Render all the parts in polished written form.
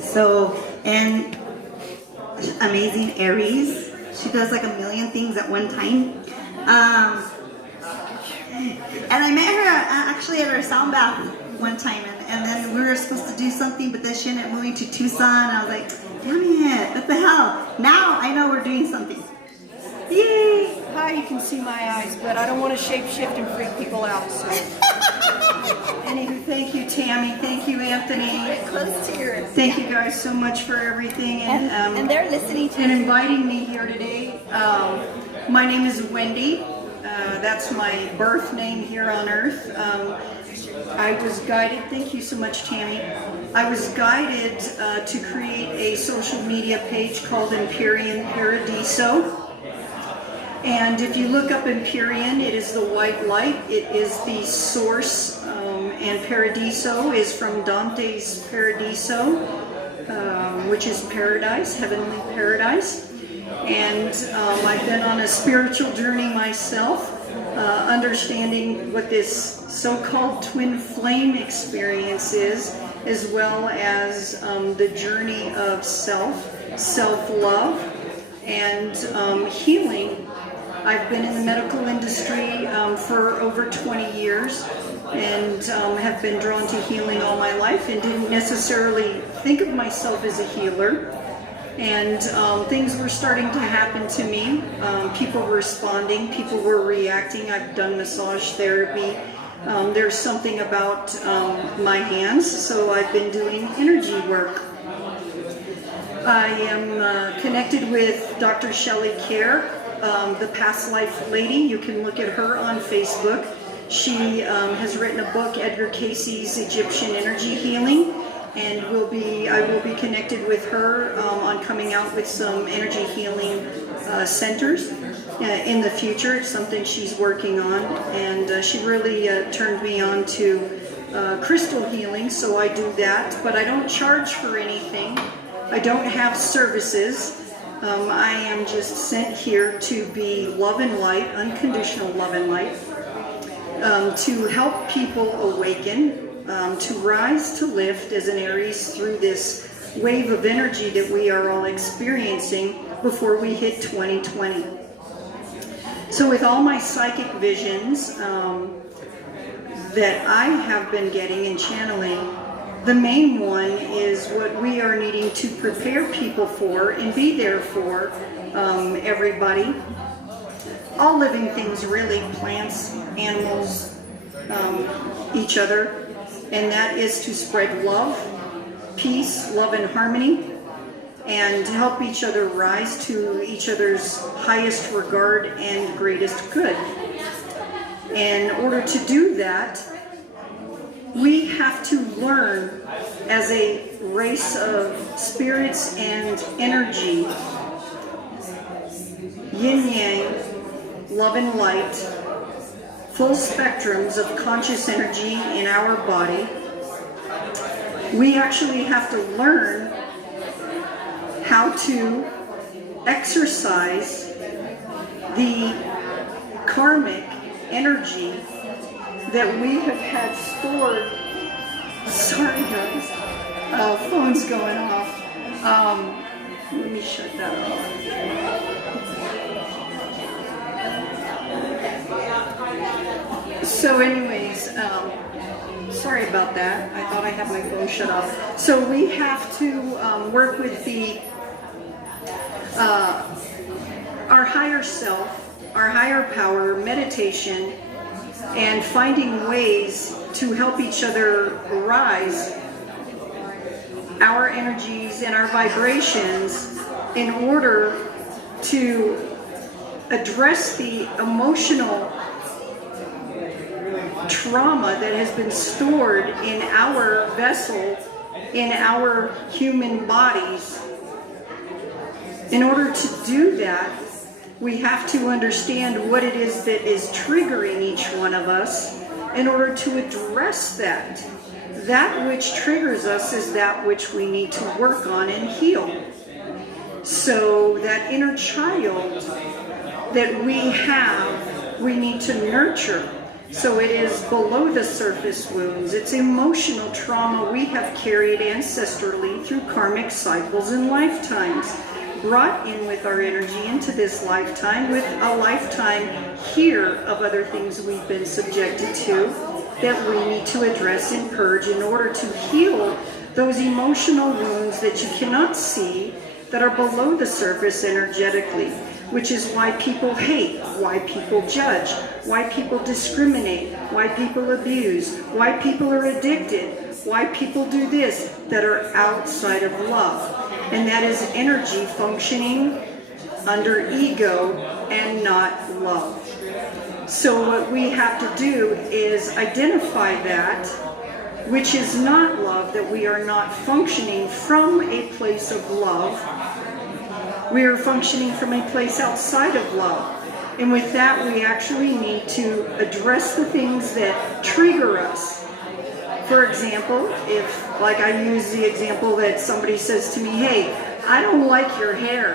So, and amazing Aries. She does like a million things at one time. And I met her actually at our sound bath one time, and then we were supposed to do something, but then she ended up moving to Tucson. I was like, damn it, what the hell? Now I know we're doing something. Yay! Hi, you can see my eyes, but I don't want to shape-shift and freak people out, so. Anywho, thank you, Tammy. Thank you, Anthony. Get close to your... Thank you guys so much for everything. And they're listening to and inviting me here today. My name is Wendy. That's my birth name here on Earth. I was guided, thank you so much, Tammy. I was guided to create a social media page called Empyrian Paradiso. And if you look up Empyrian, it is the white light. It is the source, and Paradiso is from Dante's Paradiso, which is paradise, heavenly paradise. And I've been on a spiritual journey myself, understanding what this so-called twin flame experience is, as well as the journey of self-love, and healing. I've been in the medical industry for over 20 years and have been drawn to healing all my life, and didn't necessarily think of myself as a healer. And things were starting to happen to me. People were responding, people were reacting. I've done massage therapy. There's something about my hands, so I've been doing energy work. I am connected with Dr. Shelley Kerr, the past life lady. You can look at her on Facebook. She has written a book, Edgar Casey's Egyptian Energy Healing, and I will be connected with her on coming out with some energy healing centers in the future. It's something she's working on, and she really turned me on to crystal healing, so I do that, but I don't charge for anything. I don't have services. I am just sent here to be love and light, unconditional love and light, to help people awaken, to rise, to lift as an Aries through this wave of energy that we are all experiencing before we hit 2020. So with all my psychic visions that I have been getting and channeling, the main one is what we are needing to prepare people for and be there for everybody. All living things, really, plants, animals, each other. And that is to spread love, peace, love and harmony, and to help each other rise to each other's highest regard and greatest good. In order to do that, we have to learn as a race of spirits and energy, yin-yang, love and light, full spectrums of conscious energy in our body. We actually have to learn how to exercise the karmic energy that we have had stored. Sorry guys, phone's going off. Let me shut that off. So anyways, sorry about that. I thought I had my phone shut off. So we have to work with our higher self, our higher power, meditation, and finding ways to help each other rise our energies and our vibrations in order to address the emotional trauma that has been stored in our vessel, in our human bodies. In order to do that, we have to understand what it is that is triggering each one of us in order to address that. That which triggers us is that which we need to work on and heal. So that inner child that we have, we need to nurture. So it is below the surface wounds. It's emotional trauma we have carried ancestrally through karmic cycles and lifetimes, brought in with our energy into this lifetime, with a lifetime here of other things we've been subjected to that we need to address and purge in order to heal those emotional wounds that you cannot see that are below the surface energetically, which is why people hate, why people judge, why people discriminate, why people abuse, why people are addicted, why people do this that are outside of love. And that is energy functioning under ego and not love. So what we have to do is identify that, which is not love, that we are not functioning from a place of love. We are functioning from a place outside of love. And with that, we actually need to address the things that trigger us. For example, if, like I use the example that somebody says to me, hey, I don't like your hair.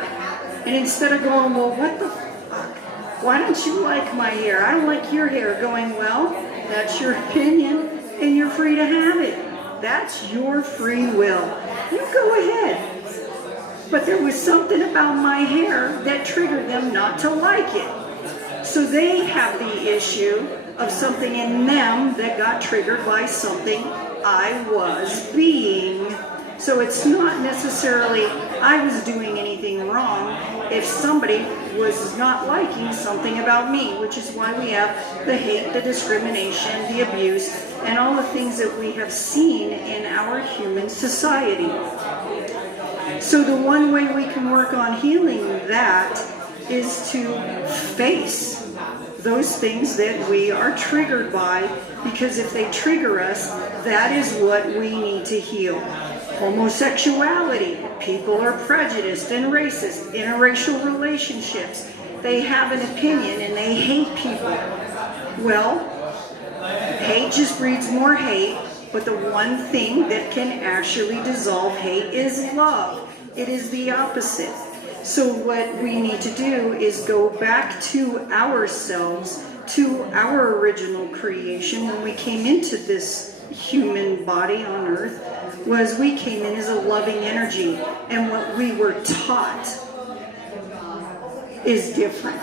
And instead of going, well, what the fuck? Why don't you like my hair? I don't like your hair. Going, well, that's your opinion and you're free to have it. That's your free will. You go ahead. But there was something about my hair that triggered them not to like it. So they have the issue of something in them that got triggered by something I was being. So it's not necessarily I was doing anything wrong if somebody was not liking something about me, which is why we have the hate, the discrimination, the abuse, and all the things that we have seen in our human society. So the one way we can work on healing that is to face those things that we are triggered by, because if they trigger us, that is what we need to heal. Homosexuality, people are prejudiced and racist. Interracial relationships, they have an opinion and they hate people. Well, hate just breeds more hate, but the one thing that can actually dissolve hate is love. It is the opposite. So what we need to do is go back to ourselves, to our original creation. When we came into this human body on earth, was we came in as a loving energy, and what we were taught is different.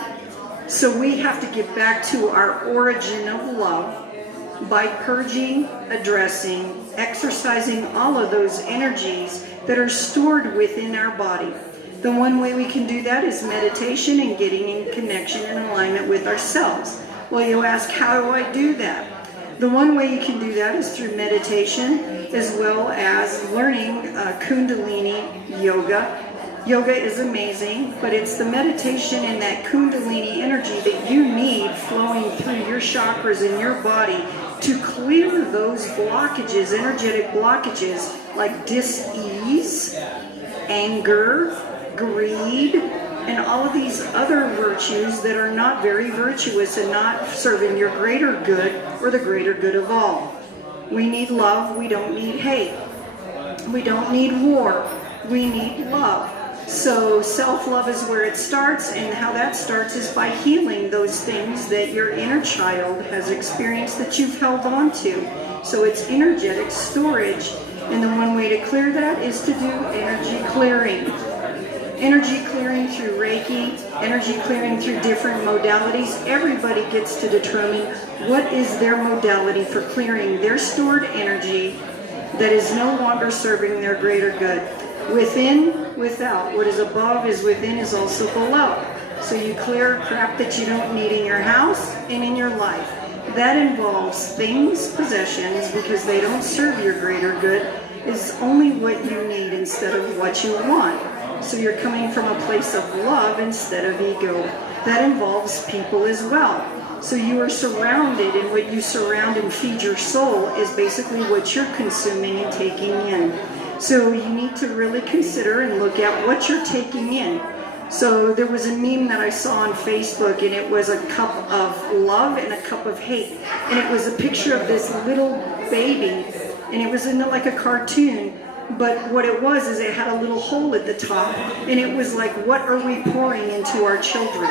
So we have to get back to our origin of love by purging, addressing, exercising all of those energies that are stored within our body. The one way we can do that is meditation and getting in connection and alignment with ourselves. Well, you ask, how do I do that? The one way you can do that is through meditation, as well as learning Kundalini yoga. Yoga is amazing, but it's the meditation and that Kundalini energy that you need flowing through your chakras in your body to clear those blockages, energetic blockages like dis-ease, anger, greed, and all of these other virtues that are not very virtuous and not serving your greater good or the greater good of all. We need love. We don't need hate. We don't need war. We need love. So self-love is where it starts, and how that starts is by healing those things that your inner child has experienced that you've held on to. So it's energetic storage, and the one way to clear that is to do energy clearing. Energy clearing through Reiki, energy clearing through different modalities. Everybody gets to determine what is their modality for clearing their stored energy that is no longer serving their greater good. Within, without. What is above is within is also below. So you clear crap that you don't need in your house and in your life. That involves things, possessions, because they don't serve your greater good. It's only what you need instead of what you want. So you're coming from a place of love instead of ego. That involves people as well. So you are surrounded, and what you surround and feed your soul is basically what you're consuming and taking in. So you need to really consider and look at what you're taking in. So there was a meme that I saw on Facebook, and it was a cup of love and a cup of hate. And it was a picture of this little baby, and it was in like a cartoon. But what it was is it had a little hole at the top, and it was like, what are we pouring into our children?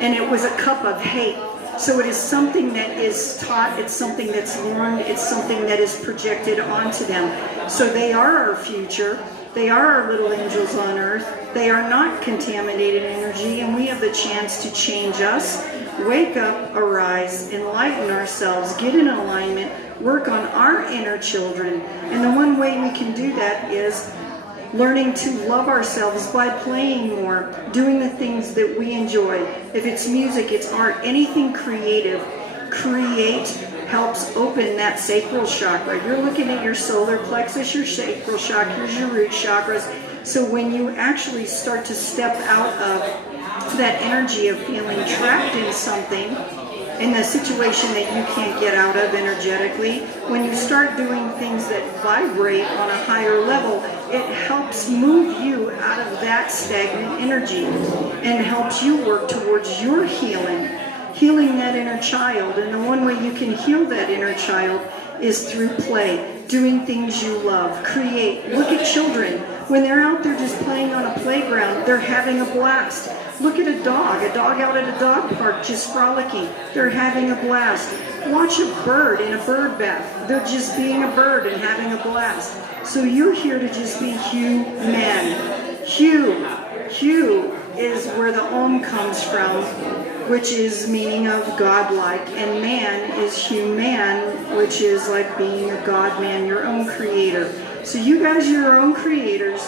And it was a cup of hate. So it is something that is taught, it's something that's learned, it's something that is projected onto them. So they are our future. They are our little angels on earth. They are not contaminated energy, and we have the chance to change us, wake up, arise, enlighten ourselves, get in alignment, work on our inner children. And the one way we can do that is learning to love ourselves by playing more, doing the things that we enjoy. If it's music, it's art, anything creative. Create helps open that sacral chakra. You're looking at your solar plexus, your sacral chakras, your root chakras. So when you actually start to step out of that energy of feeling trapped in something, in a situation that you can't get out of energetically, when you start doing things that vibrate on a higher level, it helps move you out of that stagnant energy and helps you work towards your healing that inner child. And the one way you can heal that inner child is through play, doing things you love, create. Look at children. When they're out there just playing on a playground, they're having a blast. Look at a dog out at a dog park just frolicking. They're having a blast. Watch a bird in a bird bath. They're just being a bird and having a blast. So you're here to just be human. Hugh is where the Om comes from, which is meaning of godlike, and man is human, which is like being a god man, your own creator. So you guys are your own creators.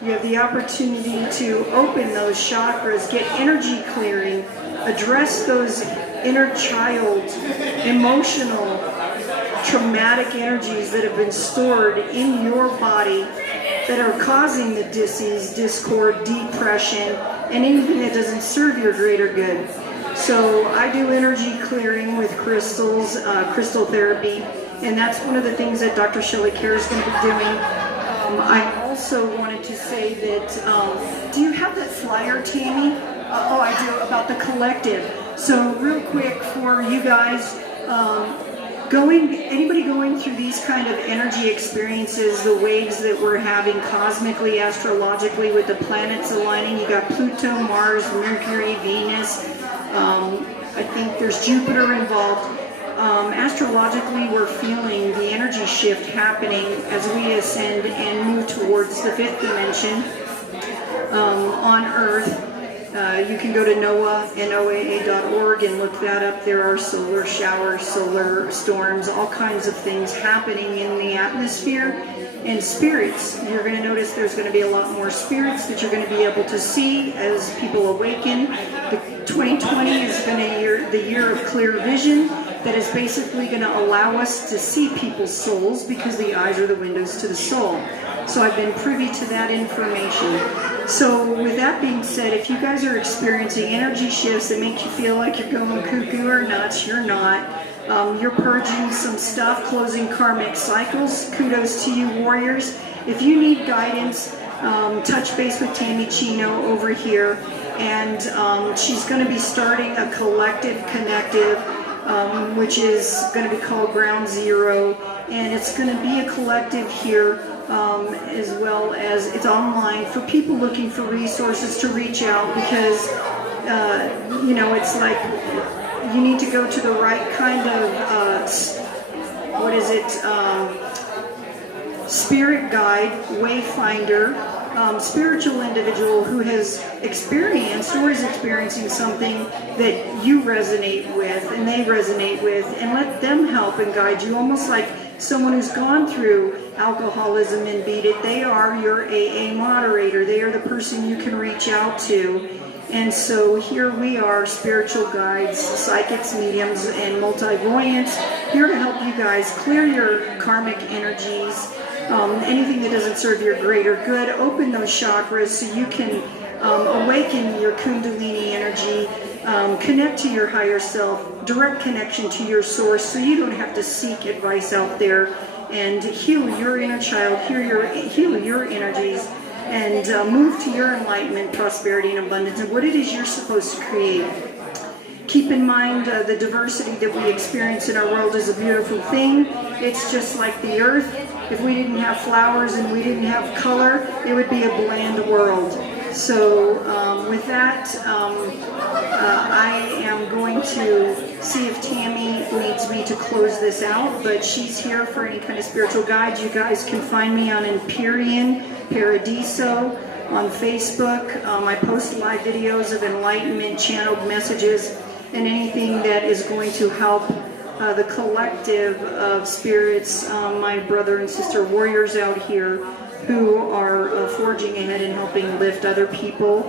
You have the opportunity to open those chakras, get energy clearing, address those inner child, emotional, traumatic energies that have been stored in your body that are causing the disease, discord, depression, and anything that doesn't serve your greater good. So I do energy clearing with crystals, crystal therapy, and that's one of the things that Dr. Shelley Kerr is going to be doing. I also wanted to say that, do you have that flyer, Tammy? Oh, I do, about the collective. So real quick for you guys, anybody going through these kind of energy experiences, the waves that we're having cosmically, astrologically with the planets aligning, you got Pluto, Mars, Mercury, Venus, I think there's Jupiter involved. Astrologically, we're feeling the energy shift happening as we ascend and move towards the fifth dimension on Earth. You can go to NOAA.org and look that up. There are solar showers, solar storms, all kinds of things happening in the atmosphere. And spirits, you're going to notice there's going to be a lot more spirits that you're going to be able to see as people awaken. The 2020 is going to be the year of clear vision. That is basically going to allow us to see people's souls because the eyes are the windows to the soul. So I've been privy to that information. So with that being said, if you guys are experiencing energy shifts that make you feel like you're going cuckoo or nuts, you're not. You're purging some stuff, closing karmic cycles. Kudos to you, warriors. If you need guidance, touch base with Tammy Chino over here. And she's going to be starting a collective connective, which is going to be called Ground Zero, and it's going to be a collective here, as well as it's online for people looking for resources to reach out, because it's like you need to go to the right kind of spirit guide, wayfinder, spiritual individual who has experienced or is experiencing something that you resonate with and they resonate with, and let them help and guide you, almost like someone who's gone through alcoholism and beat it. They are your AA moderator. They are the person you can reach out to. And so here we are, spiritual guides, psychics, mediums, and multi-voyants, here to help you guys clear your karmic energies, anything that doesn't serve your greater good, open those chakras so you can awaken your kundalini energy, connect to your higher self, direct connection to your source, so you don't have to seek advice out there, and heal your inner child, heal your energies, and move to your enlightenment, prosperity, and abundance, and what it is you're supposed to create. Keep in mind the diversity that we experience in our world is a beautiful thing. It's just like the earth. If we didn't have flowers and we didn't have color, it would be a bland world. So with that, I am going to see if Tammy needs me to close this out, but she's here for any kind of spiritual guides. You guys can find me on Empyrian, Paradiso, on Facebook. I post live videos of enlightenment, channeled messages, and anything that is going to help the collective of spirits, my brother and sister warriors out here who are forging ahead and helping lift other people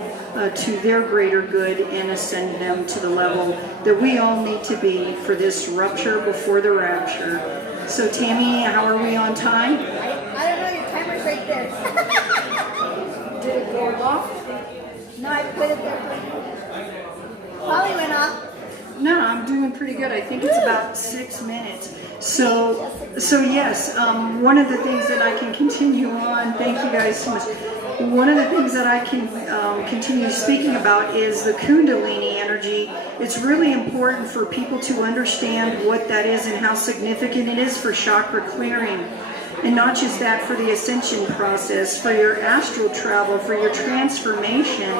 to their greater good and ascend them to the level that we all need to be for this rupture before the rapture. So Tammy, how are we on time? I don't know, your timer's right there. Did it go off? No, I put it there. Probably went off. No, I'm doing pretty good. I think it's about 6 minutes. So yes, one of the things that I can continue on, thank you guys so much. One of the things that I can continue speaking about is the Kundalini energy. It's really important for people to understand what that is and how significant it is for chakra clearing. And not just that, for the ascension process, for your astral travel, for your transformation,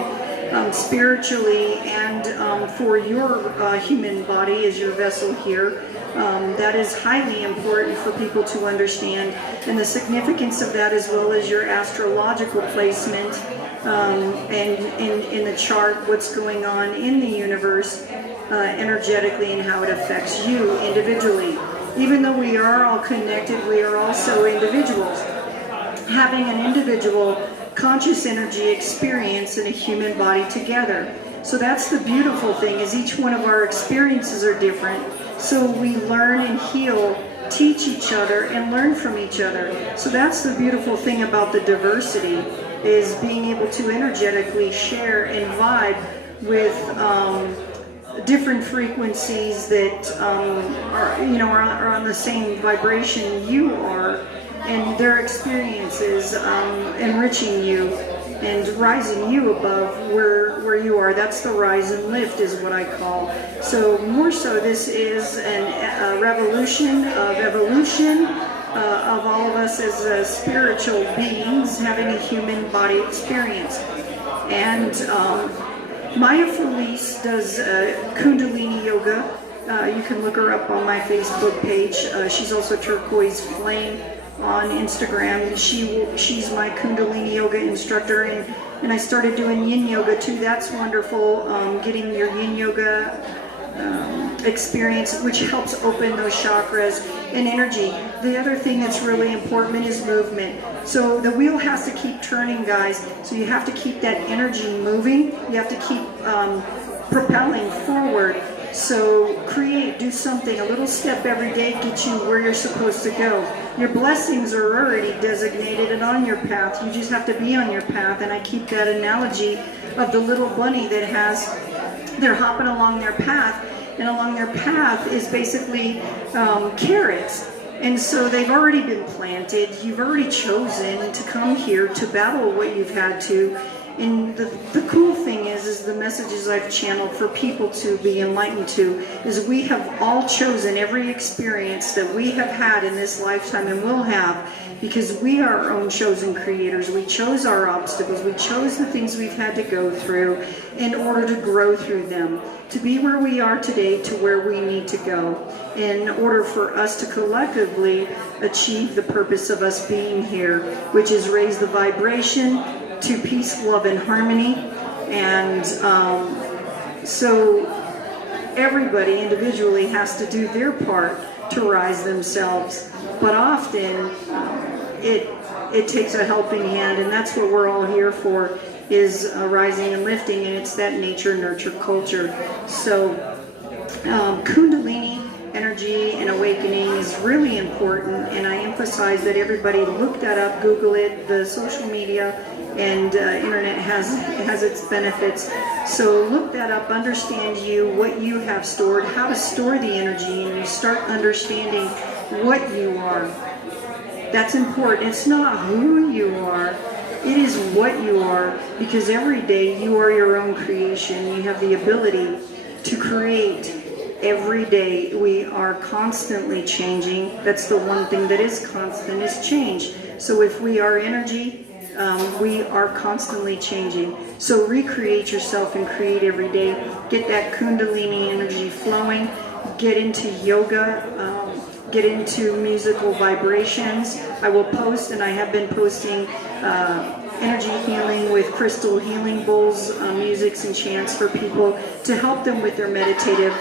spiritually, and for your human body as your vessel here. That is highly important for people to understand, and the significance of that, as well as your astrological placement and in the chart, what's going on in the universe energetically and how it affects you individually. Even though we are all connected, we are also individuals. Having an individual conscious energy experience in a human body together. So that's the beautiful thing, is each one of our experiences are different. So we learn and heal, teach each other, and learn from each other. So that's the beautiful thing about the diversity, is being able to energetically share and vibe with different frequencies that are on the same vibration you are, and their experiences enriching you and rising you above where you are. That's the rise and lift, is what I call. So more so, this is a revolution of evolution of all of us as spiritual beings having a human body experience. And Maya Felice does Kundalini yoga. You can look her up on my Facebook page. She's also Turquoise Flame on Instagram. She's my Kundalini yoga instructor, and I started doing yin yoga too. That's wonderful, getting your yin yoga experience, which helps open those chakras and energy. The other thing that's really important is movement. So the wheel has to keep turning, guys. So you have to keep that energy moving. You have to keep propelling forward. So do something, a little step every day, get you where you're supposed to go. Your blessings are already designated and on your path. You just have to be on your path. And I keep that analogy of the little bunny that they're hopping along their path, and along their path is basically carrots. And so they've already been planted. You've already chosen to come here to battle what you've had to. And the cool thing is the messages I've channeled for people to be enlightened to, is we have all chosen every experience that we have had in this lifetime and will have, because we are our own chosen creators. We chose our obstacles. We chose the things we've had to go through in order to grow through them, to be where we are today, to where we need to go, in order for us to collectively achieve the purpose of us being here, which is raise the vibration to peace, love, and harmony. And so everybody individually has to do their part to rise themselves, but often it takes a helping hand, and that's what we're all here for, is rising and lifting, and it's that nature nurture culture. So Kundalini energy and awakening is really important, and I emphasize that everybody look that up, Google it. The social media and internet has its benefits. So look that up, understand what you have stored, how to store the energy, and you start understanding what you are. That's important. It's not who you are, it is what you are, because every day you are your own creation. You have the ability to create. Every day we are constantly changing. That's the one thing that is constant, is change. So if we are energy, we are constantly changing. So recreate yourself and create every day. Get that Kundalini energy flowing. get into yoga, get into musical vibrations. I will post, and I have been posting energy healing with crystal healing bowls, musics and chants for people to help them with their meditative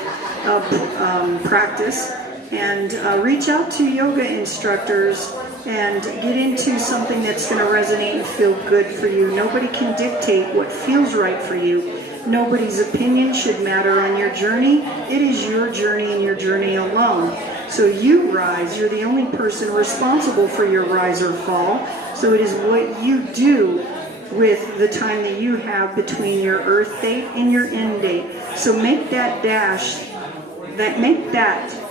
practice. And reach out to yoga instructors and get into something that's going to resonate and feel good for you. Nobody can dictate what feels right for you. Nobody's opinion should matter on your journey. It is your journey and your journey alone. So you rise. You're the only person responsible for your rise or fall. So it is what you do with the time that you have between your earth date and your end date. So make that dash, make that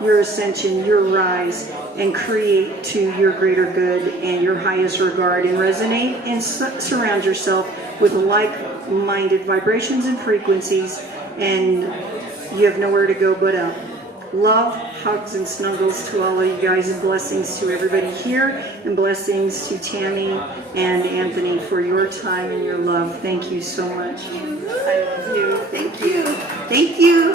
your ascension, your rise, and create to your greater good and your highest regard, and resonate and surround yourself with like-minded vibrations and frequencies, and you have nowhere to go but up. Love, hugs, and snuggles to all of you guys, and blessings to everybody here, and blessings to Tammy and Anthony for your time and your love. Thank you so much. I love you. Thank you. Thank you.